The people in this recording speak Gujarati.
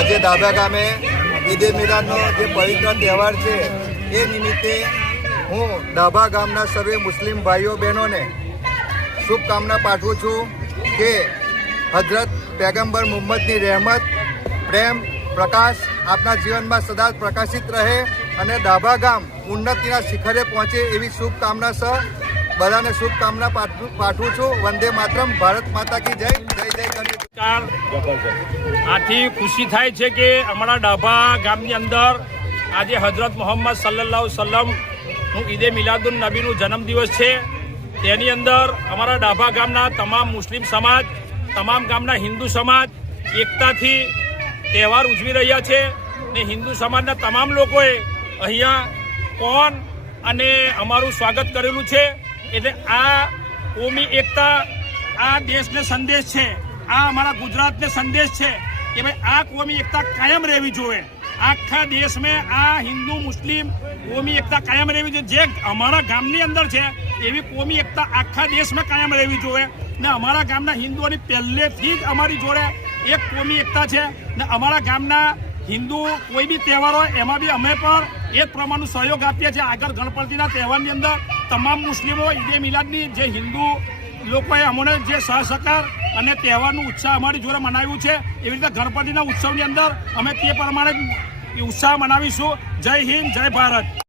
આજે ડાભા ગામે ઈદ એ મિલાદનો જે પવિત્ર તહેવાર છે એ નિમિત્તે હું ડાભા ગામના સર્વે મુસ્લિમ ભાઈઓ બહેનોને શુભકામના પાઠવું છું કે હજરત પૈગંબર મુહમ્મદની રહેમત, પ્રેમ, પ્રકાશ આપના જીવનમાં સદા પ્રકાશિત રહે અને ડાભા ગામ ઉન્નતિના શિખરે પહોંચે એવી શુભકામના સહ બધાને શુભકામના પાઠવું છું. વંદે માતરમ. ભારત માતા કી જય. જય જય કરી. આથી ખુશી થાય છે કે અમારા ડાભા ગામની અંદર આજે હજરત મોહમ્મદ સલ્લલ્લાહુ સલ્લમ નું ઈદે મિલાદુન નબીનું જન્મદિવસ છે. તેની અંદર અમારા ડાભા ગામના તમામ મુસ્લિમ સમાજ, તમામ ગામના હિન્દુ સમાજ એકતાથી તહેવાર ઉજવી રહ્યા છે ને હિન્દુ સમાજના તમામ લોકોએ અહીંયા કોણ અને અમારું સ્વાગત કરેલું છે. એટલે આ કોમી એકતા આ દેશને સંદેશ છે, આ અમારા ગુજરાતને સંદેશ છે કે ભાઈ આ કોમી એકતા કાયમ રહેવી જોઈએ. આખા દેશમાં આ હિન્દુ મુસ્લિમ કોમી એકતા કાયમ રહેવી જોઈએ. જે અમારા ગામની અંદર છે એવી કોમી એકતા આખા દેશમાં કાયમ રહેવી જોઈએ. ને અમારા ગામના હિન્દુઓની પહેલેથી જ અમારી જોડે એક કોમી એકતા છે ને અમારા ગામના હિન્દુ કોઈ બી તહેવાર હોય એમાં બી અમે પણ એ પ્રમાણનો સહયોગ આપીએ છીએ. આગળ ગણપતિના તહેવારની અંદર તમામ મુસ્લિમો ઈદે મિલાદની જે હિન્દુ લોકોએ અમને જે સહસહકાર અને તહેવારનું ઉત્સાહ અમારી જોડે મનાવ્યું છે, એવી રીતે ગણપતિના ઉત્સવની અંદર અમે તે પ્રમાણે ઉત્સાહ મનાવીશું. જય હિન્દ, જય ભારત.